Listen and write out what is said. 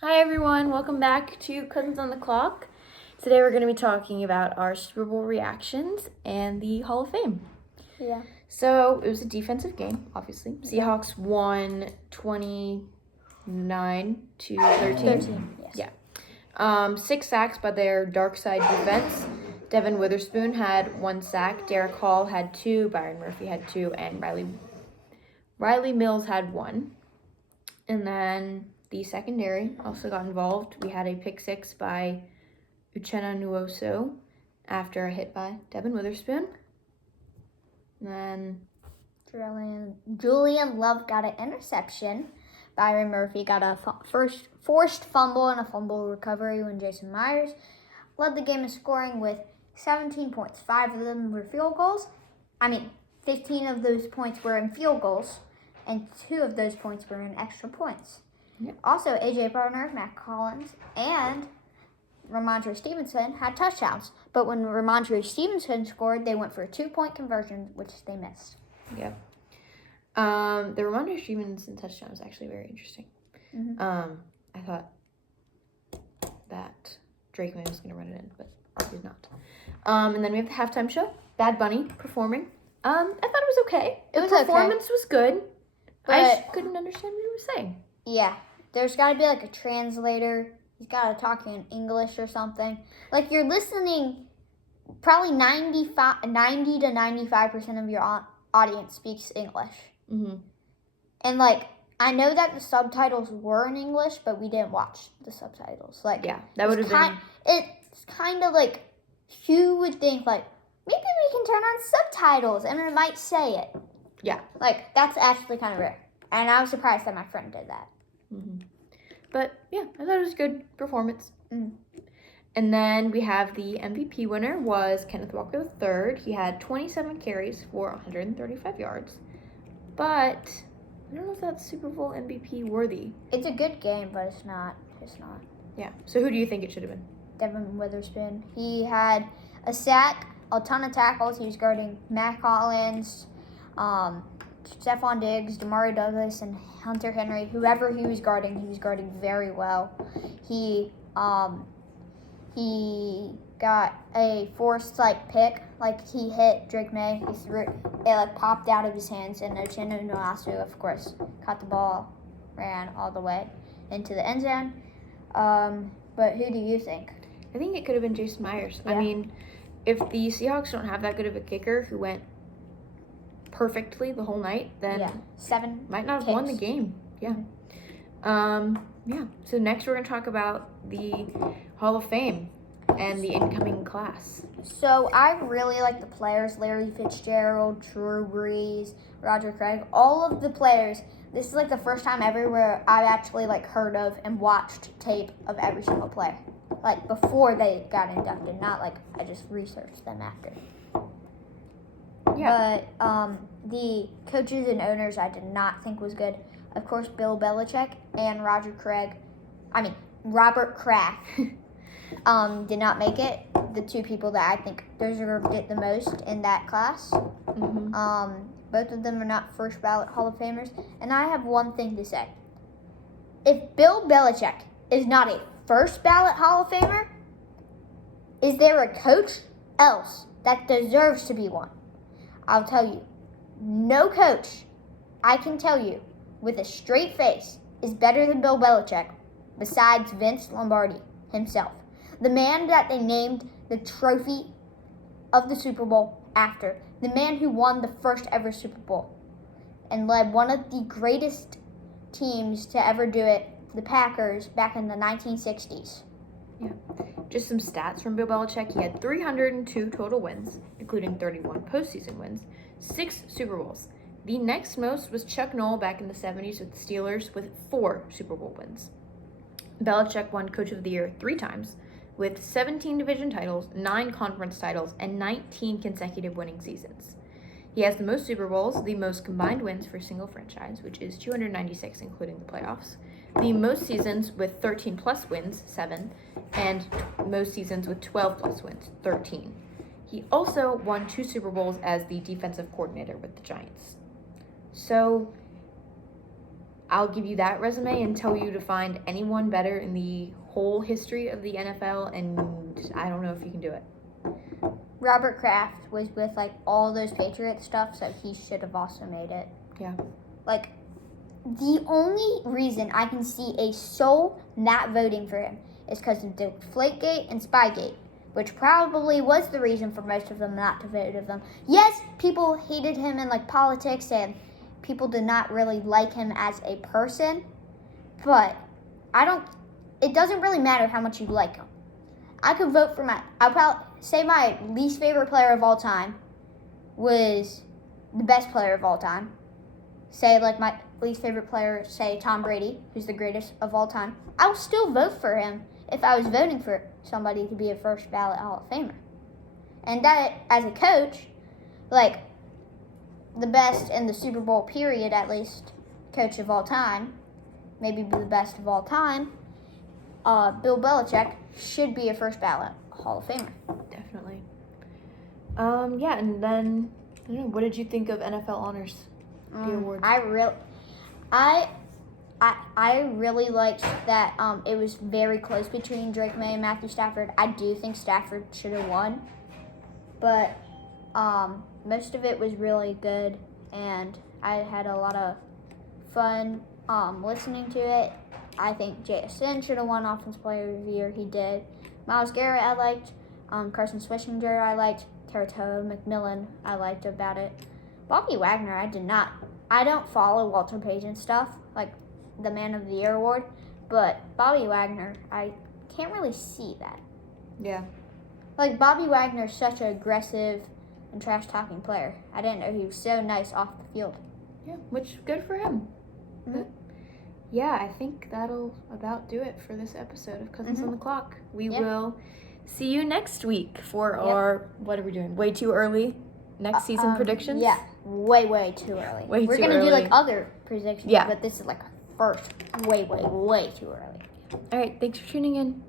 Hi everyone, welcome back to Cousins on the Clock. Today we're going to be talking about our Super Bowl reactions and the Hall of Fame. Yeah. So it was a defensive game, obviously. Seahawks won 29 to 13. Yes. Yeah. 6 sacks by their dark side defense. Devin Witherspoon had 1 sack. Derek Hall had 2. Byron Murphy had 2. And Riley Mills had 1. And then the secondary also got involved. We had a pick 6 by Uchenna Nwosu after a hit by Devin Witherspoon. And then Julian Love got an interception. Byron Murphy got a forced fumble and a fumble recovery when Jason Myers led the game in scoring with 17 points. 5 of them were field goals. 15 of those points were in field goals, and 2 of those points were in extra points. Yep. Also, A.J. Barner, Matt Collins, and Ramondre Stevenson had touchdowns. But when Ramondre Stevenson scored, they went for a 2-point conversion, which they missed. yeah. The Ramondre Stevenson touchdown was actually very interesting. Mm-hmm. I thought that Drake May was going to run it in, but he did not. And then we have the halftime show. Bad Bunny performing. I thought it was okay. The performance was good. I couldn't understand what he was saying. Yeah, there's got to be like a translator. He's got to talk in English or something. Like you're listening, probably 90 to 95% of your audience speaks English. Mm-hmm. And I know that the subtitles were in English, but we didn't watch the subtitles. Yeah, that would have been. It's kind of like you would think maybe we can turn on subtitles and it might say it. Yeah. That's actually kind of rare. And I was surprised that my friend did that. Mm-hmm. But yeah, I thought it was a good performance. Mm. And then we have the MVP winner was Kenneth Walker III. He had 27 carries for 135 yards. But I don't know if that's Super Bowl MVP worthy. It's a good game, but it's not. It's not. Yeah. So who do you think it should have been? Devin Witherspoon. He had a sack, a ton of tackles. He was guarding Matt Collins, Stephon Diggs, Damari Douglas, and Hunter Henry. Whoever he was guarding very well. He got a forced pick. He hit Drake May. He threw it popped out of his hands, and Uchenna Nwosu, of course, caught the ball, ran all the way into the end zone. But who do you think? I think it could have been Jason Myers. Yeah. I mean, if the Seahawks don't have that good of a kicker who went perfectly the whole night, then 7 might not have kicks. won the game. Yeah. Yeah. So next we're gonna talk about the Hall of Fame and the incoming class. So I really like the players: Larry Fitzgerald, Drew Brees, Roger Craig, all of the players. This is the first time ever where I've actually heard of and watched tape of every single player. Before they got inducted, not I just researched them after. Yeah. But the coaches and owners I did not think was good. Of course, Bill Belichick and Robert Kraft did not make it. The 2 people that I think deserved it the most in that class. Mm-hmm. Both of them are not first ballot Hall of Famers. And I have one thing to say. If Bill Belichick is not a first ballot Hall of Famer, is there a coach else that deserves to be one? I'll tell you, no coach, I can tell you, with a straight face, is better than Bill Belichick, besides Vince Lombardi himself. The man that they named the trophy of the Super Bowl after. The man who won the first ever Super Bowl and led one of the greatest teams to ever do it, the Packers, back in the 1960s. Yeah. Just some stats from Bill Belichick. He had 302 total wins, including 31 postseason wins, 6 Super Bowls. The next most was Chuck Noll back in the 70s with the Steelers with 4 Super Bowl wins. Belichick won Coach of the Year 3 times with 17 division titles, 9 conference titles, and 19 consecutive winning seasons. He has the most Super Bowls, the most combined wins for a single franchise, which is 296 including the playoffs, the most seasons with 13-plus wins, 7, and most seasons with 12-plus wins, 13. He also won 2 Super Bowls as the defensive coordinator with the Giants. So I'll give you that resume and tell you to find anyone better in the whole history of the NFL, and I don't know if you can do it. Robert Kraft was with like all those Patriot stuff, so he should have also made it. Yeah. Like, the only reason I can see a soul not voting for him is because of Deflategate and Spygate, which probably was the reason for most of them not to vote of them. Yes, people hated him in like politics and people did not really like him as a person, but it doesn't really matter how much you like him. I could vote for I'll probably say my least favorite player of all time was the best player of all time. Say like my least favorite player, say Tom Brady, who's the greatest of all time. I would still vote for him if I was voting for somebody to be a first ballot Hall of Famer. And that, as a coach, like the best in the Super Bowl period, at least, coach of all time, maybe the best of all time, Bill Belichick should be a first ballot Hall of Famer. Definitely. Yeah, and then, I don't know, what did you think of NFL honors? The awards? I really liked that it was very close between Drake May and Matthew Stafford. I do think Stafford should have won, but most of it was really good, and I had a lot of fun listening to it. I think JSN should have won Offensive Player of the Year. He did. Myles Garrett I liked. Carson Swishinger I liked. Teratoa McMillan I liked about it. Bobby Wagner I did not. I don't follow Walter Payton and stuff, like the Man of the Year award, but Bobby Wagner, I can't really see that. Yeah. Like, Bobby Wagner's such an aggressive and trash-talking player. I didn't know he was so nice off the field. Yeah, which, good for him. Mhm. But, yeah, I think that'll about do it for this episode of Cousins on the Clock. We will see you next week for our, what are we doing? Way too early next season predictions? Yeah, way too early. We're going to do, like, other predictions, Yeah. but this is, like, first way too early. All right, thanks for tuning in.